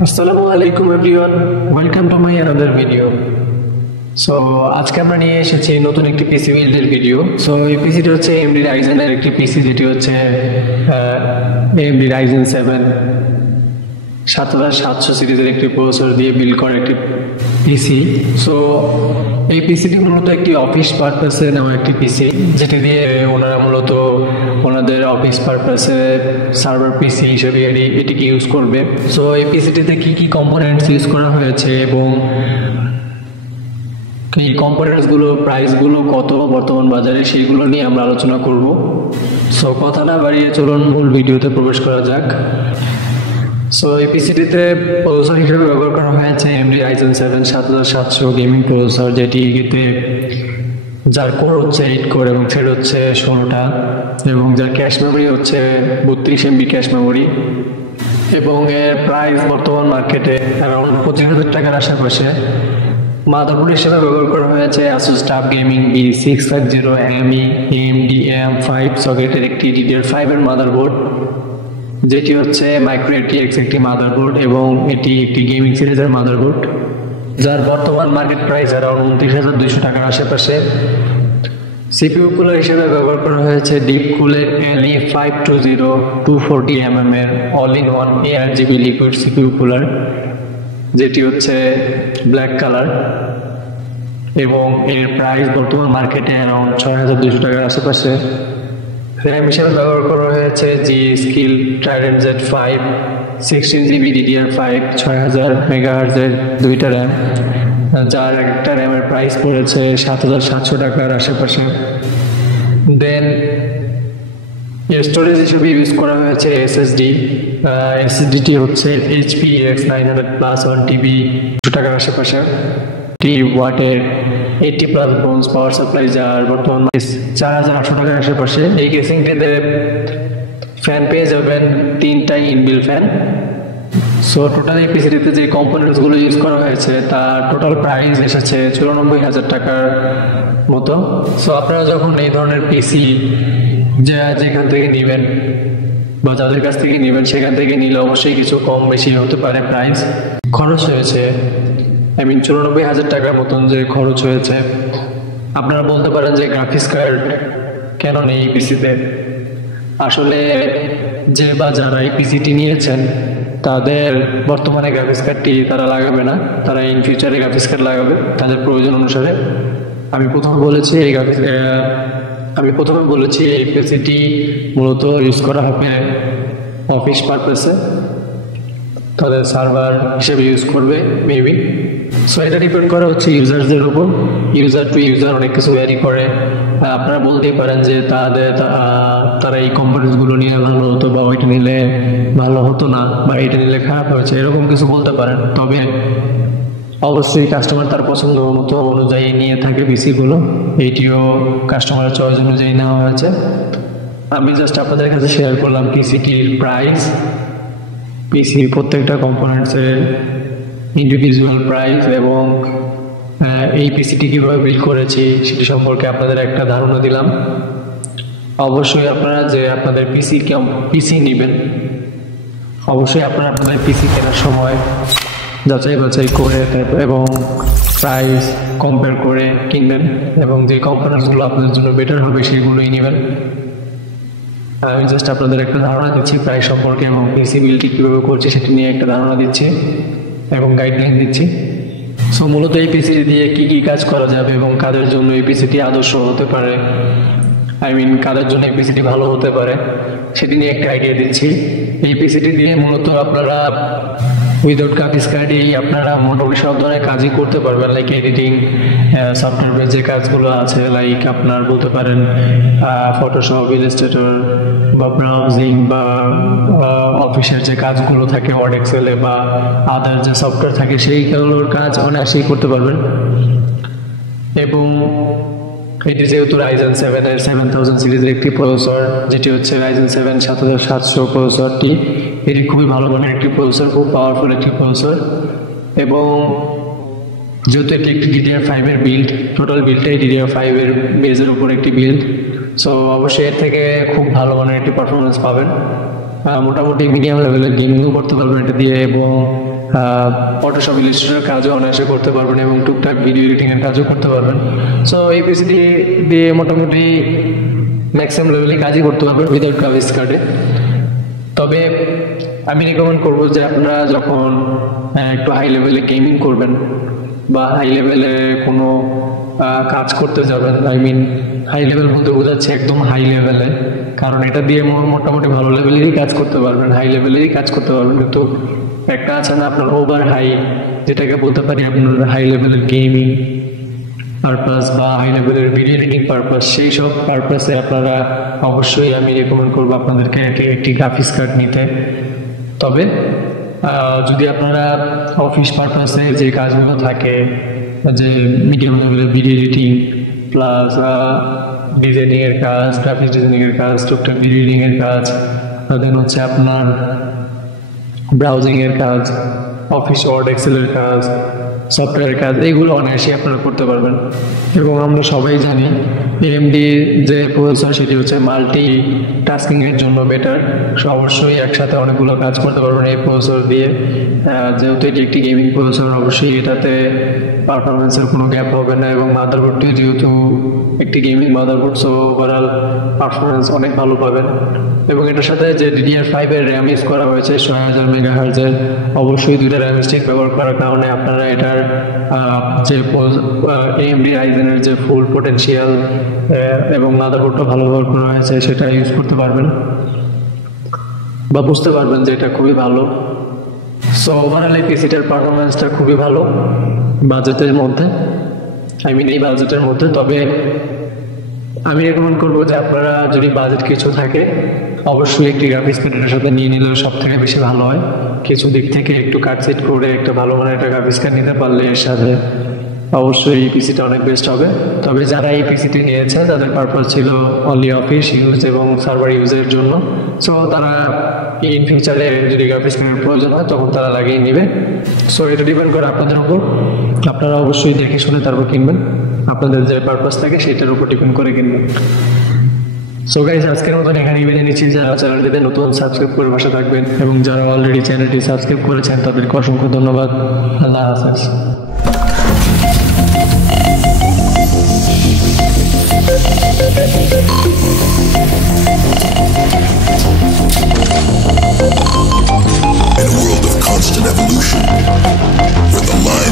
Assalamualaikum everyone, welcome to my another video. So আজকে আমরা নিয়ে এসেছি নতুন একটি পিসি বিল্ডের ভিডিও। সো এই পিসিটি হচ্ছে AMD Ryzen এর একটি পিসি, যেটি হচ্ছে AMD Ryzen 7 7700 সিরিজের একটি প্রসেসর দিয়ে বিল্ড করা একটি পিসি। সো এই পিসিটি মূলত একটি অফিস পারপাসে নেওয়া একটি পিসি, যেটি দিয়ে ওনারা মূলত ওনাদের অফিস পারপাসে সার্ভার পিসি হিসেবে এটিকে ইউজ করবে। সো এই পিসিটিতে কি কি কম্পোনেন্টস ইউজ করা হয়েছে এবং এই কম্পোনেন্টসগুলো প্রাইসগুলো কত বর্তমান বাজারে, সেইগুলো নিয়ে আমরা আলোচনা করব। সো কথা না বাড়িয়ে চলুন মূল ভিডিওতে প্রবেশ করা যাক। সো এই পিসিটিতে প্রসেসর হিসেবে ব্যবহার করা হয়েছে AMD Ryzen 7 7700 গেমিং প্রসেসর, যেটিতে যার কোর হচ্ছে 8 কোর এবং থ্রেড হচ্ছে 16টা, এবং যার ক্যাশ মেমোরি হচ্ছে 32 MB ক্যাশ মেমোরি, এবং এর প্রাইস বর্তমান মার্কেটে অ্যারাউন্ড 25,000 টাকার আশেপাশে। মাদারবোর্ড হিসেবে ব্যবহার করা হয়েছে Asus TUF Gaming B650 AMD AM5 সকেটের একটি DDR5 এর মাদারবোর্ড, যেটি হচ্ছে মাইক্রো ATX একটি মাদারবোর্ড, এবং এটি একটি গেমিং সিরিজের মাদারবোর্ড, যার বর্তমান মার্কেট প্রাইস অ্যারাউন্ড 29,200 টাকার আশেপাশে। সিপিইউ কুলার হিসেবে ব্যবহার করা হয়েছে ডিপকুলের LE520 240mm এর all in one ARGB liquid CPU cooler, যেটি হচ্ছে ব্ল্যাক কালার, এবং এর প্রাইস বর্তমান মার্কেটে অ্যারাউন্ড 6,200 টাকার আশেপাশে। র্যাম হিসেবে ব্যবহার করা হয়েছে G-Skill Trident Z5 16GB DDR5 6000 MHz এর দুইটা র্যাম, যার একটা র্যামের প্রাইস পড়েছে 7,700 টাকার আশেপাশে। দেন স্টোরেজ হিসেবে ইউজ করা হয়েছে SSDটি হচ্ছে HP X900 Plus 1TB 2 টাকার আশেপাশে। 3 ওয়াটের 80+ ব্রোঞ্জ পাওয়ার সাপ্লাই, যার বর্তমান 4,800 টাকার আশেপাশে। এই কেসিংটিতে ফ্যান পেয়ে যাবেন 3টা ইনবিল্ট ফ্যান। সো টোটাল এই পিসিটিতে যে কম্পোনেন্টসগুলো ইউজ করা হয়েছে তার টোটাল প্রাইস এসেছে 94,000 টাকার মতো। সো আপনারা যখন এই ধরনের পিসি যেখান থেকে নেবেন বা যাদের কাছ থেকে নেবেন সেখান থেকে নিলে অবশ্যই কিছু কম বেশি হতে পারে প্রাইস। খরচ হয়েছে 94,000 টাকার মতন যে খরচ হয়েছে। আপনারা বলতে পারেন যে গ্রাফিক্স কার্ড কেন নেই এই পিসিতে। আসলে যে বা যারা এই পিসিটি নিয়েছেন তাদের বর্তমানে গ্রাফিক্স কার্ডটি তারা লাগাবে না, তারা ইন ফিউচারে গ্রাফিক্স কার্ড লাগাবে তাদের প্রয়োজন অনুসারে। আমি প্রথমে বলেছি এই পিসিটি মূলত ইউজ করা হবে অফিস পারপাসে, তাদের সার্ভার হিসেবে ইউজ করবে মেবি। সো এটা ডিপেন্ড করা হচ্ছে ইউজারদের উপর, ইউজার টু ইউজার অনেক কিছু ভ্যারি করে। আপনারা বলতেই পারেন যে তারা এই কম্পোনেন্টসগুলো নিয়ে ভালো হতো, বা ওইটা নিলে ভালো হতো না, বা এটা নিলে খারাপ হয়েছে, এরকম কিছু বলতে পারেন। তবে অবশ্যই কাস্টমার তার পছন্দ মতো অনুযায়ী নিয়ে থাকে পিসিগুলো, এইটিও কাস্টমারের চয়েস অনুযায়ী নেওয়া হয়েছে। আমি জাস্ট আপনাদের কাছে শেয়ার করলাম পিসিটির প্রাইস, পিসির প্রত্যেকটা কম্পোনেন্টসের ইন্ডিভিজুয়াল প্রাইস, এবং এই পিসিটি কীভাবে বিল্ড করেছি সেটি সম্পর্কে আপনাদের একটা ধারণা দিলাম। অবশ্যই আপনারা যে আপনাদের পিসি নেবেন, অবশ্যই আপনারা আপনাদের পিসি কেনার সময় যাচাই বাছাই করে এবং প্রাইস কম্পেয়ার করে কিনবেন, এবং যে কম্পোনেন্টসগুলো আপনাদের জন্য বেটার হবে সেগুলোই নেবেন। আমি জাস্ট আপনাদের একটা ধারণা দিচ্ছি প্রাইস সম্পর্কে, এবং পিসি বিল্ডটি কীভাবে করছি সেটি নিয়ে একটা ধারণা দিচ্ছি এবং গাইডলাইন দিচ্ছি। সো মূলত এই পিসিটি দিয়ে কী কী কাজ করা যাবে এবং কাদের জন্য এই পিসিটি আদর্শ হতে পারে, কাদের জন্য এই পিসিটি ভালো হতে পারে সেটি নিয়ে একটা আইডিয়া দিচ্ছি। এই পিসিটি দিয়ে মূলত আপনারা উইদাউট গ্রাফিক্স কার্ডেই আপনারা মোটামুটি সব ধরনের কাজই করতে পারবেন, লাইক এডিটিং, সফটওয়্যারের যে কাজগুলো আছে, লাইক আপনার বলতে পারেন ফটোশপ, ইলাস্ট্রেটর বা ব্রাউজিং বা অফিসের যে কাজগুলো থাকে ওয়ার্ড, এক্সেলে বা আদার যে সফটওয়্যার থাকে সেইগুলোর কাজ অনায়াসেই করতে পারবেন। এবং এটি যেহেতু রাইজেন 7 এর 7000 সিরিজের একটি প্রসেসর, যেটি হচ্ছে রাইজেন 7 7700 প্রসেসরটি, এটি খুবই ভালো মানের একটি প্রসেসর, খুব পাওয়ারফুল একটি প্রসেসর। এবং যেহেতু এটি একটি DDR5 এর বিল্ড, টোটাল বিল্ডটাই DDR5 এর বেজের উপর একটি বিল্ড, সো অবশ্যই এর থেকে খুব ভালো মানের একটি পারফরমেন্স পাবেন। মোটামুটি মিডিয়াম লেভেলের গেমিংও করতে পারবেন এটা দিয়ে, এবং ফটোশপ, ইলাস্ট্রেটর কাজও অনায়াসে করতে পারবেন, এবং টুকটাক ভিডিও এডিটিংয়ের কাজও করতে পারবেন। সো এই পিসিটি দিয়ে মোটামুটি ম্যাক্সিমাম লেভেলে কাজই করতে পারবেন উইদাউট গ্রাফিক্স কার্ডে। তবে আমি রেকমেন্ড করবো যে আপনারা যখন একটু হাই লেভেলে গেমিং করবেন বা হাই লেভেলে কোনো কাজ করতে যাবেন, আই মিন হাই লেভেল বলতে বোঝাচ্ছে একদম হাই লেভেলে, কারণ এটা দিয়ে মোটামুটি ভালো লেভেলেরই কাজ করতে পারবেন, হাই লেভেলেরই কাজ করতে পারবেন। কিন্তু একটা আছে না আপনার ওভার হাই, যেটাকে বলতে পারি আপনার হাই লেভেলের গেমিং পারপাস বা হাই লেভেলের ভিডিও এডিটিং পারপাস, সেই সব পারপাসে আপনারা অবশ্যই আমি রেকমেন্ড করবো আপনাদেরকে একটি গ্রাফিক্স কার্ড নিতে। তবে যদি আপনারা অফিস পারপাসে যে কাজগুলো থাকে, যে মিডিয়াম লেভেলের ভিডিও এডিটিং প্লাস ডিজাইনিংয়ের কাজ, গ্রাফিক্স ডিজাইনিংয়ের কাজ, টুকটাক ভিডিও এডিটিংয়ের কাজ, দেন হচ্ছে আপনার ব্রাউজিংয়ের কাজ, অফিস ওয়ার্ড এক্সেলের কাজ, সফটওয়্যারের কাজ, এইগুলো অনায়াসেই আপনারা করতে পারবেন। এবং আমরা সবাই জানি AMD যে প্রসেসর সেটি হচ্ছে মাল্টি টাস্কিংয়ের জন্য বেটার, সো অবশ্যই একসাথে অনেকগুলো কাজ করতে পারবেন এই প্রসেসর দিয়ে। যেহেতু এটি একটি গেমিং প্রসেসর, অবশ্যই এটাতে পারফরমেন্সের কোনো গ্যাপ হবে না, এবং মাদারবোর্ডটি যেহেতু একটি gaming motherboard, so overall performance অনেক ভালো পাবেন। এবং এটার সাথে যে DDR5 এর র্যাম ইউজ করা হয়েছে 6000 মেগাহার্জের, অবশ্যই দুইটা র্যাম স্টিক ব্যবহার করার কারণে আপনারা এটার যে AMD রাইজেনের যে ফুল পোটেনশিয়াল এবং মাদারবোর্ডটা ভালো ব্যবহার করা হয়েছে সেটা ইউজ করতে পারবেন বা বুঝতে পারবেন যে এটা খুবই ভালো। সো ওভারঅল এই পিসিটার পারফরমেন্সটা খুবই ভালো বাজেটের মধ্যে, আই মিন এই বাজেটের মধ্যে। তবে আমি রেকমেন্ড করবো যে আপনারা যদি বাজেট কিছু থাকে, অবশ্যই একটি গ্রাফিক্স কার্ডের সাথে নিয়ে নিলে সব থেকে বেশি ভালো হয়। কিছু দিক থেকে একটু কাটসেট করে একটা ভালো মানের একটা গ্রাফিক্স কার্ড নিতে পারলে এর সাথে অবশ্যই এই পিসিটা অনেক বেস্ট হবে। তবে যারা এই পিসিটি নিয়েছে তাদের পারপাস ছিল অনলি অফিস ইউজ এবং সার্ভার ইউজের জন্য, সো তারা ইন ফিউচারে যদি গ্রাফিক্স কার্ডের প্রয়োজন হয় তখন তারা লাগিয়ে নেবে। সো এটা ডিপেন্ড করে আপনাদের উপর, আপনারা অবশ্যই দেখে শুনে তারপর কিনবেন, আপনাদের যে পারপাস থাকে সেটার উপর ডিপেন্ড করে কিনবেন। সো গাইস, আজকের মতন এখানেই বিদায় নিচ্ছি। যারা চ্যানেলটিতে নতুন সাবস্ক্রাইব করে বসে থাকবেন এবং যারা অলরেডি চ্যানেলটি সাবস্ক্রাইব করেছেন তাদেরকে অসংখ্য ধন্যবাদ। আল্লাহ হাফেজ। In a world of constant evolution, where the line